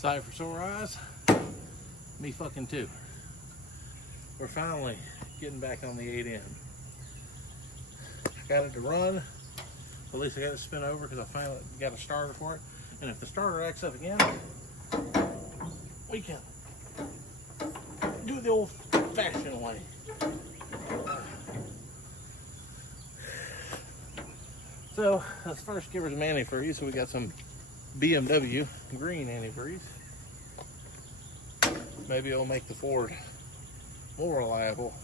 Sight for sore eyes? Me fucking too. We're finally getting back on the 8N. Got it to run. At least I got it to spin over because I finally got a starter for it. And if the starter acts up again, we can do it the old-fashioned way. So let's first give her some antifreeze. So we got some BMW green antifreeze. Maybe it'll make the Ford more reliable.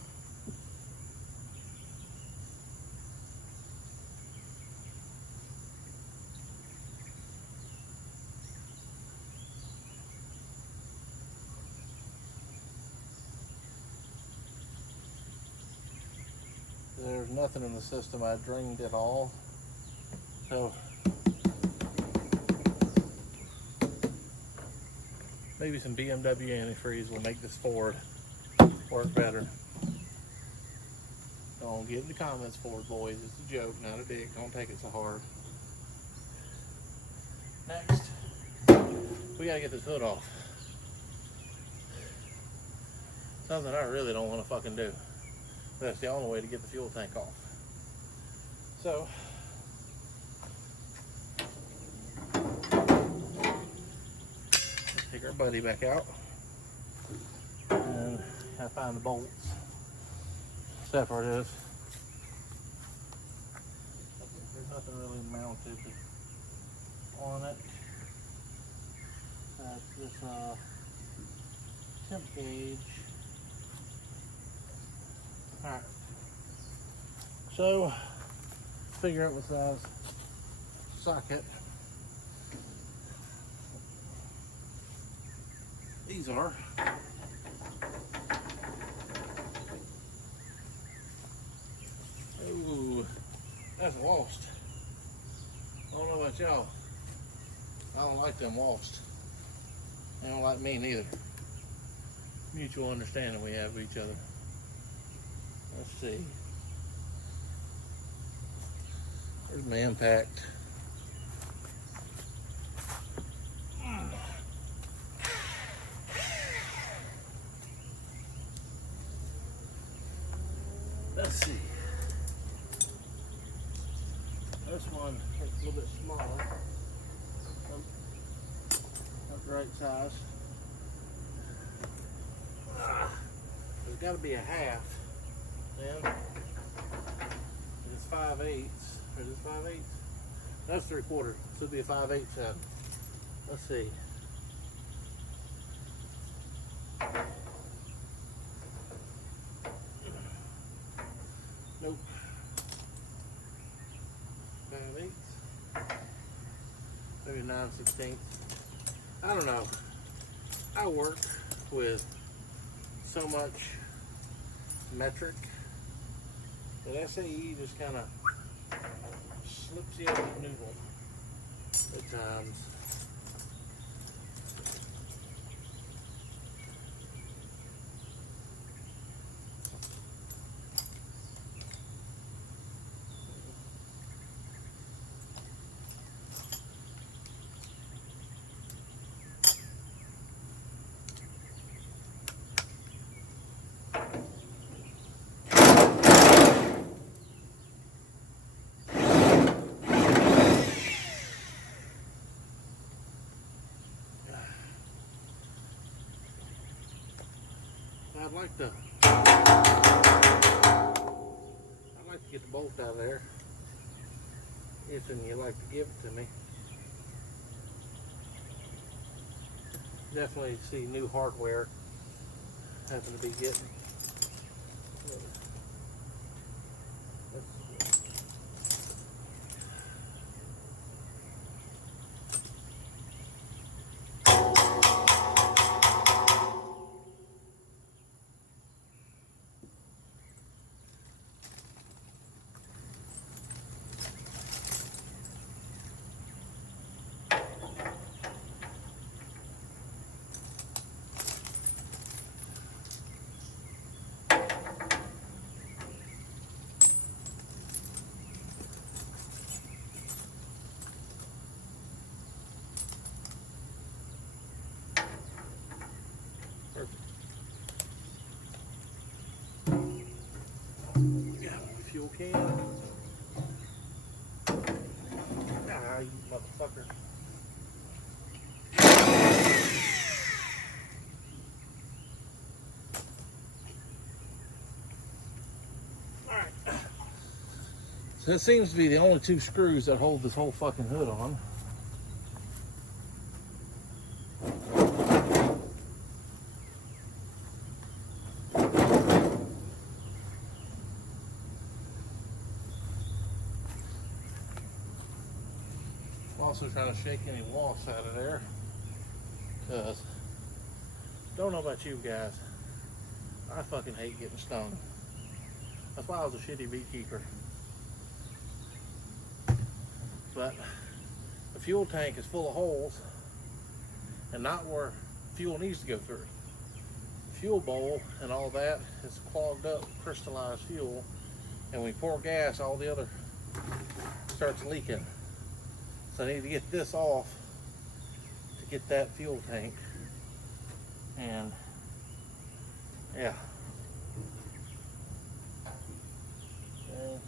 There's nothing in the system. I drained it all. So maybe some BMW antifreeze will make this Ford work better. Don't get in the comments, Ford boys. It's a joke, not a dick. Don't take it so hard. Next, we gotta get this hood off. Something I really don't want to fucking do. That's the only way to get the fuel tank off. So, let's take our buddy back out. And I find the bolts. Separate is. There's nothing really mounted on it. This temp gauge. Alright. So, figure out what size socket these are. Ooh, that's lost. I don't know about y'all. I don't like them lost. They don't like me neither. Mutual understanding we have with each other. Let's see. There's my impact. Let's see. This one is a little bit smaller. Not the right size. There's got to be a half. Then it's 5/8. Or is it 5/8? That's 3/4. So it'll be a 5/8 set. Let's see. Nope. 5/8. Maybe 9/16. I don't know. I work with so much metric that SAE just kind of slips you out of the noodle at times. I'd like to get the bolt out of there. If you'd like to give it to me. Definitely see new hardware happen to be getting. fuel can. Ah, you motherfucker. Alright. So that seems to be the only two screws that hold this whole fucking hood on. Also trying to shake any wasps out of there, because don't know about you guys, I fucking hate getting stung. That's why I was a shitty beekeeper. But the fuel tank is full of holes and not where fuel needs to go through. The fuel bowl and all that is clogged up, crystallized fuel, and when we pour gas, all the other starts leaking. So I need to get this off to get that fuel tank. And yeah. Okay.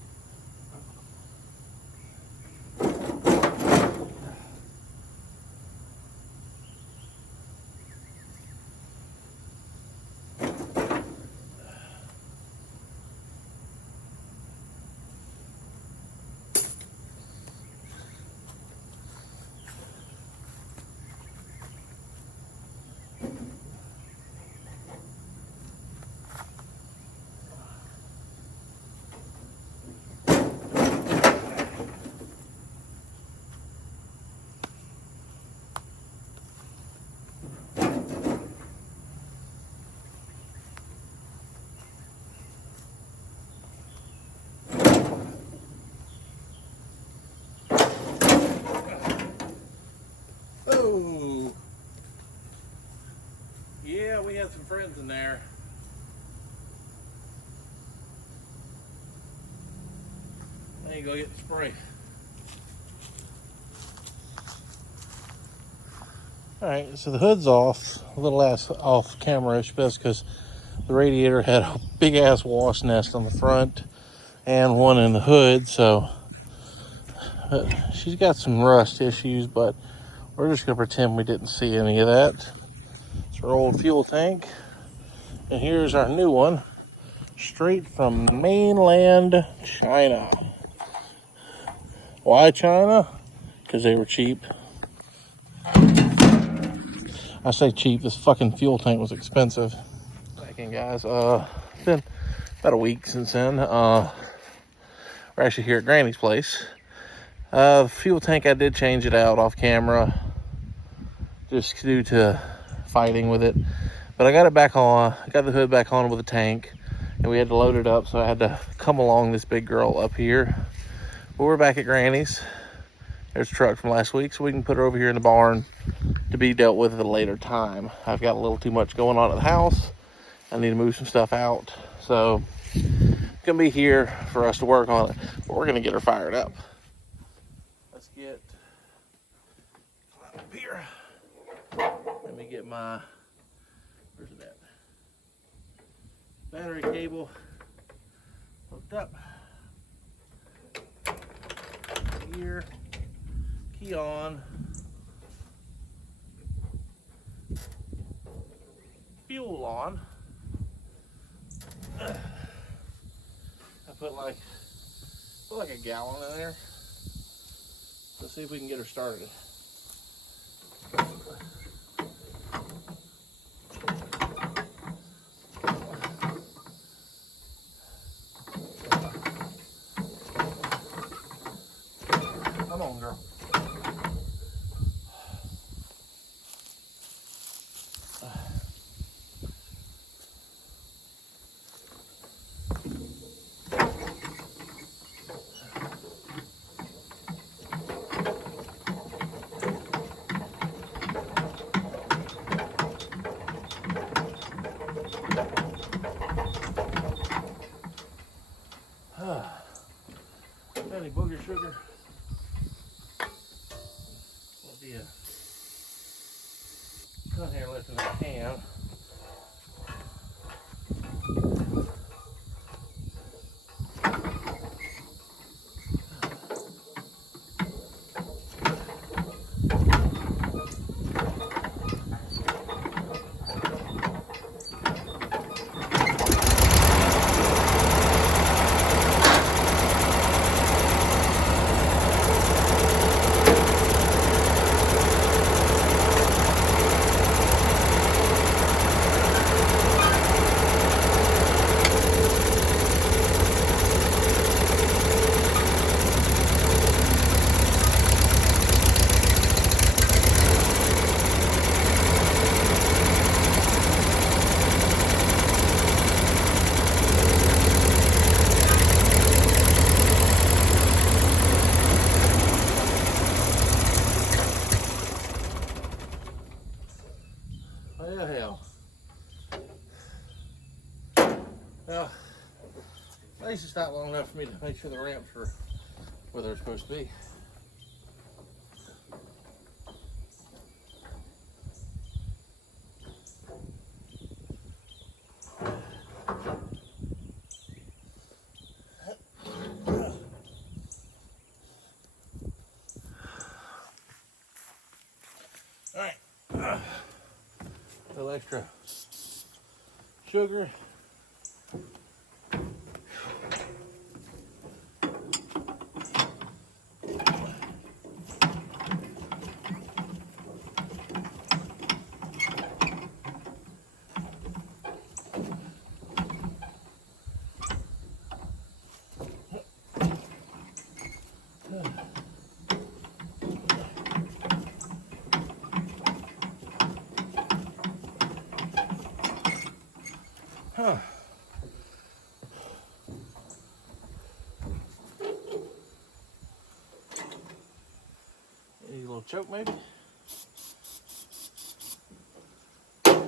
Oh, yeah, we had some friends in there. There you go, get the spray. Alright, so the hood's off, a little ass off camera-ish, because the radiator had a big ass wasp nest on the front and one in the hood, so she's got some rust issues, but we're just gonna pretend we didn't see any of that. It's our old fuel tank, and here's our new one, straight from mainland China. Why China? Because they were cheap. I say cheap, this fucking fuel tank was expensive. Back in, guys. It's been about a week since then. We're actually here at Granny's place. Fuel tank, I did change it out off camera, just due to fighting with it. But I got it back on, got the hood back on with the tank, and we had to load it up, so I had to come along this big girl up here. But we're back at Granny's. There's a truck from last week, so we can put her over here in the barn to be dealt with at a later time. I've got a little too much going on at the house. I need to move some stuff out. So it's gonna be here for us to work on it, but we're gonna get her fired up. Let's get up here. Let me get my, where's it at? Battery cable hooked up. Here, key on. Fuel on. I put like a gallon in there. Let's see if we can get her started. Come on, girl. Any booger sugar? Will be a cut here lifting the can. Well, hell. Well, at least it's not long enough for me to make sure the ramps are where they're supposed to be. All right, a little extra sugar. Huh. Need a little choke maybe? Yeah,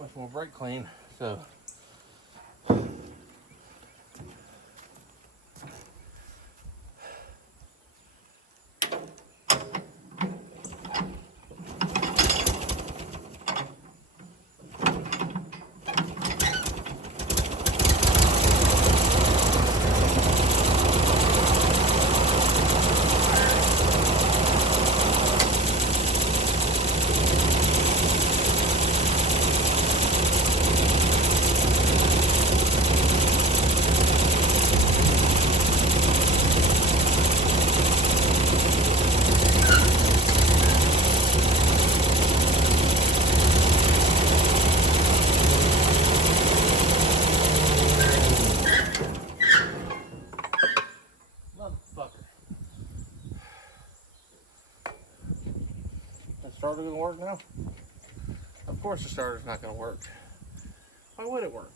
much more brake clean, so. Starter gonna work now? Of course the starter's not gonna work. Why would it work?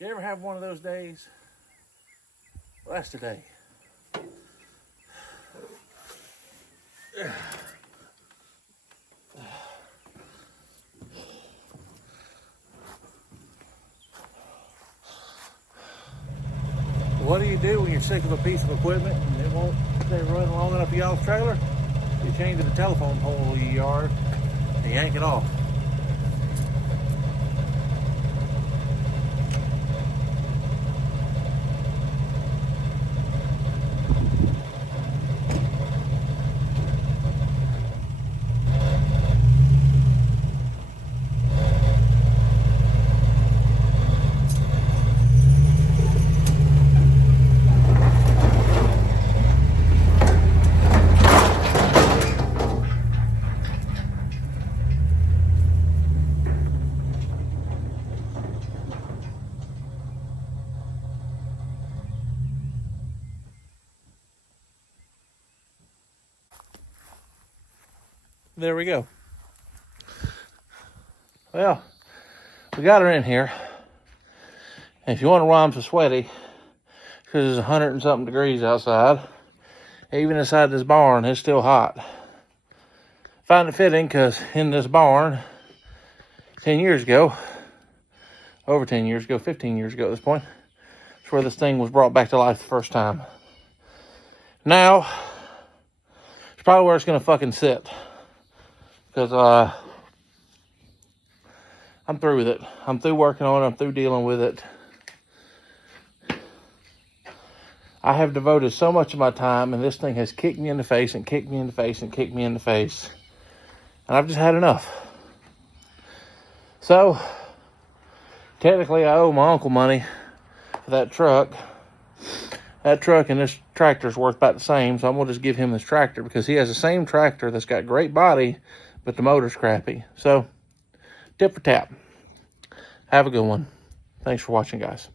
You ever have one of those days? Well, that's today. What do you do when you're sick of a piece of equipment and it won't stay running long enough for y'all's trailer? You chain to the telephone pole of your yard and yank it off. There we go. Well, we got her in here. And if you wonder why I'm so sweaty, because it's 100 and something degrees outside. Even inside this barn, it's still hot. find it fitting because in this barn 10 years ago, over 10 years ago, 15 years ago at this point, it's where this thing was brought back to life the first time. Now, it's probably where it's going to fucking sit. Because I'm through with it. I'm through working on it. I'm through dealing with it. I have devoted so much of my time, and this thing has kicked me in the face and kicked me in the face and kicked me in the face. And I've just had enough. So, technically I owe my uncle money for that truck. That truck and this tractor is worth about the same, so I'm going to just give him this tractor because he has the same tractor that's got great body, but the motor's crappy. So, tip for tap. Have a good one. Thanks for watching, guys.